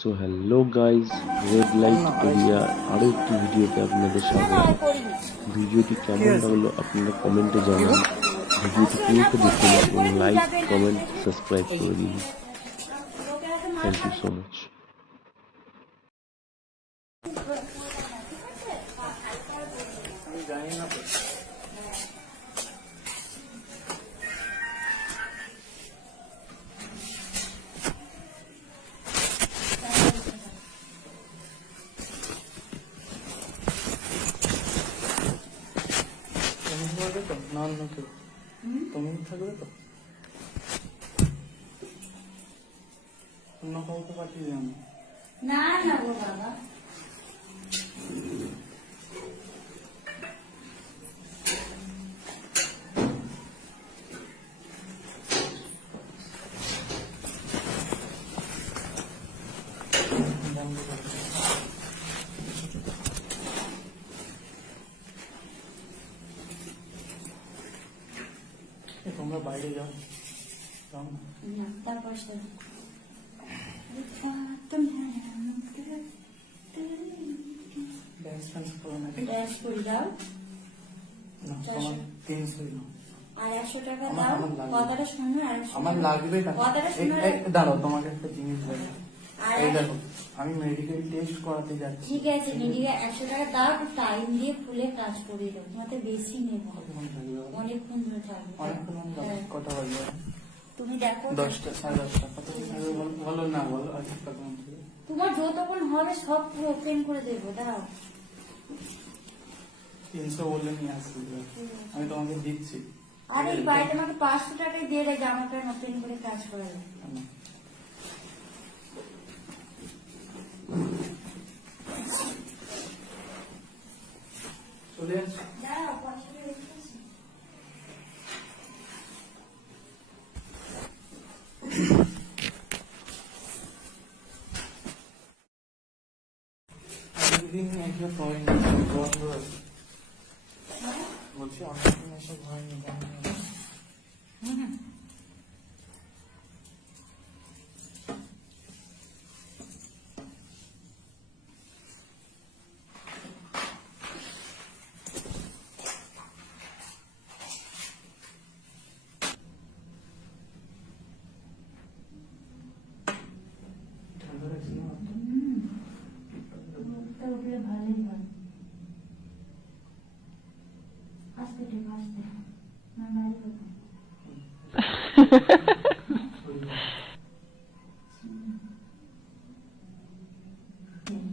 So hello guys, red light area আরও একটি ভিডিওতে আপনাদের স্বাগত। ভিডিওটি কেমন লাগলো আপনারা কমেন্টে জানান। ভিডিওটি পুরোটা দেখুন এবং লাইক, কমেন্ট, সাবস্ক্রাইব করে দিন। Thank you so much. না অন্য কেউ তুমি থাকবে তো অন্য কাউকে পাঠিয়ে দিও না না গো বাবা বন্ধ করে তোমরা বাইরে যাও যাও না না তারপর ড্যান্স ফ্যান্স করো না ড্যান্স করে দাও না তোমার 300 নাও আর 100 টাকা আমার- দাও। আমার লাগবে। কথাটা শোনো আর 100 আমার টাকা। লাগবে টাকা কথাটা শোনো দাঁড়াও তোমাকে একটা জিনিস দেবো আর এই দেখো আমি মেডিকেল টেস্ট করাতে যাচ্ছি ঠিক আছে নিদিকে 100 টাকা দাও, একটু টাইম দিয়ে ফুলে কাজ করে দাও। তোমাকে বেশি নেব, কতক্ষণ থাকবে বলো? অনেকক্ষণ ধরে থাকবে। অনেকক্ষণ হ্যাঁ। কটা বাজবে তুমি দেখো 10টা 10:30 কতক্ষণ থাকবে বলো না বলো আর কতক্ষণ থাকবে তোমার যতক্ষণ হবে সব পুরো ওপেন করে দেবো। দাও 300 বললে নিয়ে আসবে আমি তোমাকে দিচ্ছি আর এই বাড়িতে আমাকে 500 টাকায় দিয়ে দেয় জামা প্যান্ট ওপেন করে কাজ করে দাও। চলে আসো দাও 500 টাকা রেখে আসো। অনেকদিন এসব হয়নি বন্ধ আছে বলছি অনেকদিন এসব হয়নি বন্ধ আছে। ঠান্ডা লাগছে না মাথা? মুখটা উঠলে ভালোই হয়। আস্তে ঠিক আস্তে না বাইরে কোথায় শরীর হুম।